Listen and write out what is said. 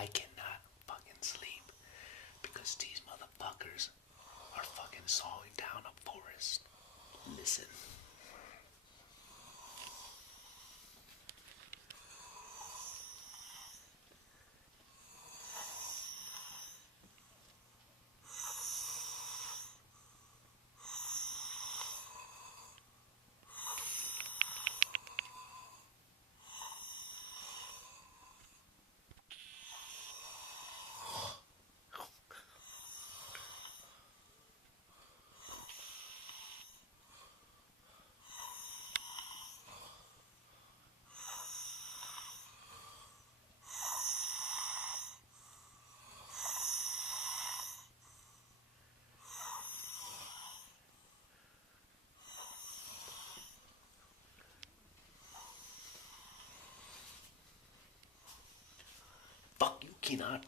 I cannot fucking sleep because these motherfuckers are fucking sawing down a forest. Listen. Fuck, you cannot